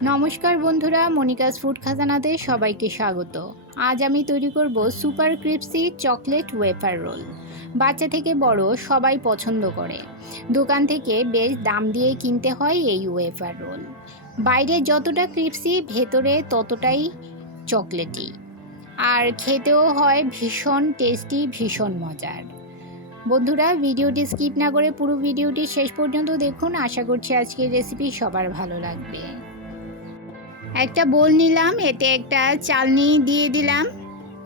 নমস্কার বন্ধুরা, Monica's food খাজানাতে সবাইকে স্বাগত। আজ আমি তৈরি করব super crispy chocolate wafer roll. বাচ্চা থেকে বড় সবাই পছন্দ করে। দোকান থেকে বেশ দাম দিয়ে কিনতে হয় এই ওয়েফার রোল। বাইরে যতটা ক্রিপসি, ভেতরে ততটাই চকলেটি, আর খেতেও হয় ভীষণ টেস্টি, ভীষণ মজার। বন্ধুরা, ভিডিওটি স্কিপ না করে পুরো ভিডিওটি শেষ পর্যন্ত দেখুন। আশা করছি আজকের রেসিপি সবার ভালো লাগবে। একটা বোল নিলাম, এতে একটা চালনি দিয়ে দিলাম।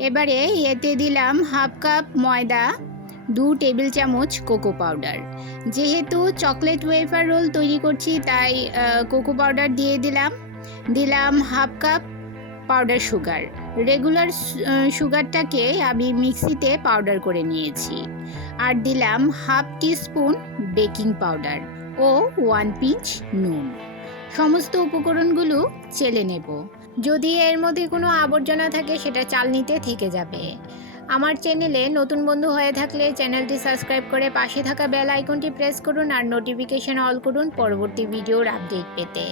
এবারে এতে দিলাম হাফ কাপ ময়দা, 2 টেবিল চামচ কোকো পাউডার। যেহেতু চকলেট ওয়েফার রোল তৈরি করছি তাই কোকো পাউডার দিয়ে দিলাম half cup powder sugar. Regular সুগারটাকে আমি মিক্সিতে পাউডার করে নিয়েছি। আর দিলাম হাফ টিস্পুন বেকিং পাউডার ও 1 পিঞ্চ নুন। সমস্ত উপকরণগুলো চেলে নেব। যদি এর মধ্যে কোনো আবর্জনা থাকে সেটা চালনিতে থেকে যাবে। আমার চ্যানেলে নতুন বন্ধু হয়ে থাকলে চ্যানেলটি সাবস্ক্রাইব করে পাশে থাকা বেল আইকনটি প্রেস করুন আর নোটিফিকেশন অল করুন পরবর্তী ভিডিওর আপডেট পেতে।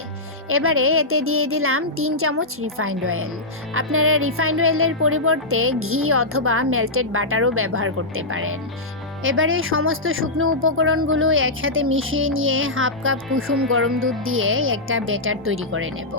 এবারে এতে দিয়ে দিলাম 3 চামচ রিফাইন্ড অয়েল। আপনারা রিফাইন্ড অয়েলের পরিবর্তে ঘি অথবা মেল্টেড বাটারও ব্যবহার করতে পারেন। এবারে সমস্ত শুকনো উপকরণগুলো একসাথে মিশিয়ে নিয়ে হাফ কাপ কুসুম গরম দুধ দিয়ে একটা ব্যাটার তৈরি করে নেব।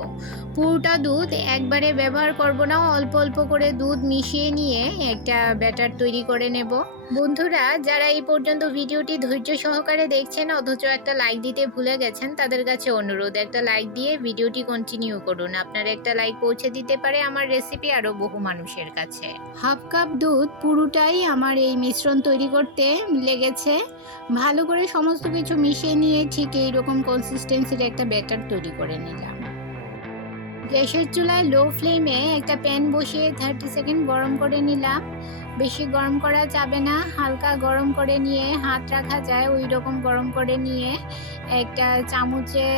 পুরোটা দুধ একবারে ব্যবহার করব না, অল্প অল্প করে দুধ মিশিয়ে নিয়ে একটা ব্যাটার তৈরি করে নেব। বন্ধুরা, যারা এই পর্যন্ত ভিডিওটি ধৈর্য সহকারে দেখছেন অথচ একটা লাইক দিতে ভুলে গেছেন, তাদের কাছে অনুরোধ, একটা লাইক দিয়ে ভিডিওটি কন্টিনিউ করুন। আপনার একটা লাইক পৌঁছে দিতে পারে আমার রেসিপি আরও বহু মানুষের কাছে। হাফ কাপ দুধ পুরোটাই আমার এই মিশ্রণ তৈরি করতে লেগেছে। ভালো করে সমস্ত কিছু মিশিয়ে নিয়ে ঠিক এইরকম কনসিস্টেন্সির একটা ব্যাটার তৈরি করে নিলাম। গ্যাসের চুলায় লো ফ্লেমে একটা প্যান বসিয়ে 30 সেকেন্ড গরম করে নিলাম। বেশি গরম করা যাবে না, হালকা গরম করে নিয়ে হাত রাখা যায় ওই রকম গরম করে নিয়ে একটা চামচে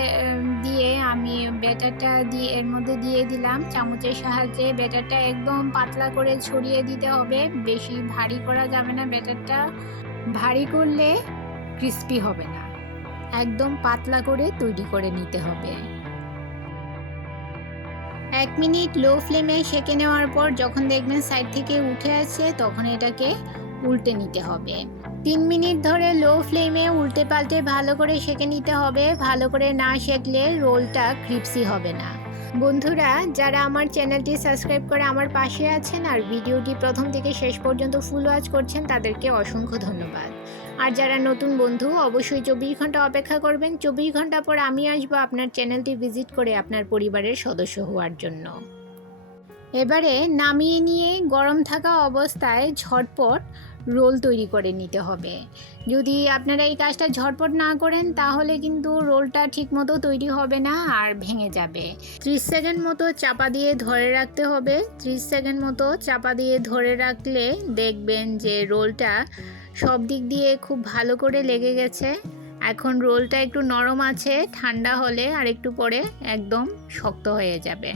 দিয়ে আমি ব্যাটারটা দিয়ে এর মধ্যে দিয়ে দিলাম। চামচের সাহায্যে ব্যাটারটা একদম পাতলা করে ছড়িয়ে দিতে হবে, বেশি ভারী করা যাবে না। ব্যাটারটা ভারী করলে ক্রিস্পি হবে না, একদম পাতলা করে তৈরি করে নিতে হবে। 1 মিনিট লো ফ্লেমে সেঁকে নেওয়ার পর যখন দেখবেন সাইড থেকে উঠে আসছে তখন এটাকে উল্টে নিতে হবে। 3 মিনিট ধরে লো ফ্লেমে উল্টে পাল্টে ভালো করে সেঁকে নিতে হবে। ভালো করে না সেঁকলে রোলটা ক্রিপসি হবে না। বন্ধুরা, যারা আমার চ্যানেলটি সাবস্ক্রাইব করে আমার পাশে আছেন আর ভিডিওটি প্রথম থেকে শেষ পর্যন্ত ফুল ওয়াচ করছেন, তাদেরকে অসংখ্য ধন্যবাদ। আর যারা নতুন বন্ধু, অবশ্যই 24 ঘন্টা অপেক্ষা করবেন। 24 ঘন্টা পর আমি আসবো আপনার চ্যানেলটি ভিজিট করে আপনার পরিবারের সদস্য হওয়ার জন্য। এবারে নামিয়ে নিয়ে গরম থাকা অবস্থায় ঝটপট রোল তৈরি করে নিতে হবে। যদি আপনারা এই কাজটা ঝটপট না করেন তাহলে কিন্তু রোলটা ঠিকমতো তৈরি হবে না আর ভেঙে যাবে। 30 সেকেন্ড মতো চাপা দিয়ে ধরে রাখতে হবে। 30 সেকেন্ড মতো চাপা দিয়ে ধরে রাখলে দেখবেন যে রোলটা সব দিক দিয়ে খুব ভালো করে লেগে গেছে। এখন রোলটা একটু নরম আছে, ঠান্ডা হলে আর একটু পরে একদম শক্ত হয়ে যাবে।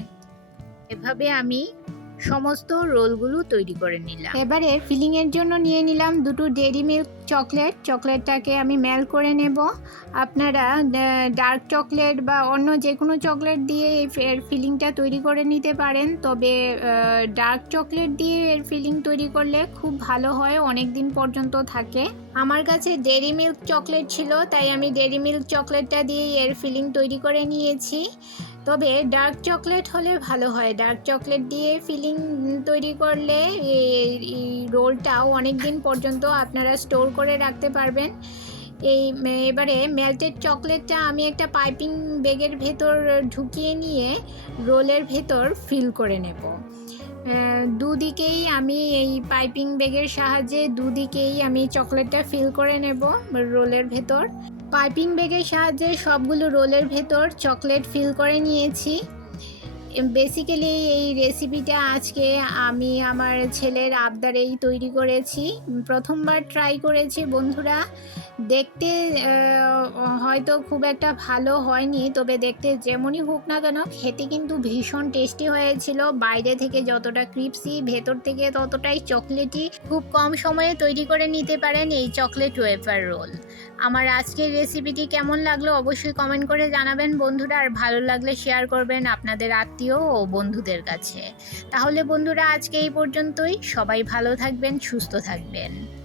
এভাবে আমি সমস্ত রোলগুলো তৈরি করে নিলাম। এবারে ফিলিংয়ের জন্য নিয়ে নিলাম 2টো ডেইরি মিল্ক চকলেট। চকলেটটাকে আমি মেল্ট করে নেব। আপনারা ডার্ক চকলেট বা অন্য যে কোনো চকলেট দিয়ে এর ফিলিংটা তৈরি করে নিতে পারেন, তবে ডার্ক চকলেট দিয়ে এর ফিলিং তৈরি করলে খুব ভালো হয়, অনেক দিন পর্যন্ত থাকে। আমার কাছে ডেইরি মিল্ক চকলেট ছিল তাই আমি ডেইরি মিল্ক চকলেটটা দিয়ে এর ফিলিং তৈরি করে নিয়েছি। তবে ডার্ক চকলেট হলে ভালো হয়। ডার্ক চকলেট দিয়ে ফিলিং তৈরি করলে এই রোলটাও অনেক দিন পর্যন্ত আপনারা স্টোর করে রাখতে পারবেন। এবারে মেল্টেড চকলেটটা আমি একটা পাইপিং ব্যাগের ভেতর ঢুকিয়ে নিয়ে রোলের ভেতর ফিল করে নেব। দুদিকেই আমি এই পাইপিং ব্যাগের সাহায্যে দুদিকেই আমি চকলেটটা ফিল করে নেব রোলের ভেতর। পাইপিং ব্যাগের সাহায্যে সবগুলো রোলের ভেতর চকলেট ফিল করে নিয়েছি। বেসিক্যালি এই রেসিপিটা আজকে আমি আমার ছেলের আবদারেই তৈরি করেছি। প্রথমবার ট্রাই করেছি বন্ধুরা। দেখতে হয়তো খুব একটা ভালো হয়নি, তবে দেখতে যেমনই হোক না কেন খেতে কিন্তু ভীষণ টেস্টি হয়েছিল। বাইরে থেকে যতটা ক্রিপসি, ভেতর থেকে ততটাই চকলেটি। খুব কম সময়ে তৈরি করে নিতে পারেন এই চকলেট ওয়েফার রোল। আমার আজকের রেসিপিটি কেমন লাগলো অবশ্যই কমেন্ট করে জানাবেন বন্ধুরা, আর ভালো লাগলে শেয়ার করবেন আপনাদের আত্মীয় ও বন্ধুদের কাছে। তাহলে বন্ধুরা আজকে এই পর্যন্তই। সবাই ভালো থাকবেন, সুস্থ থাকবেন।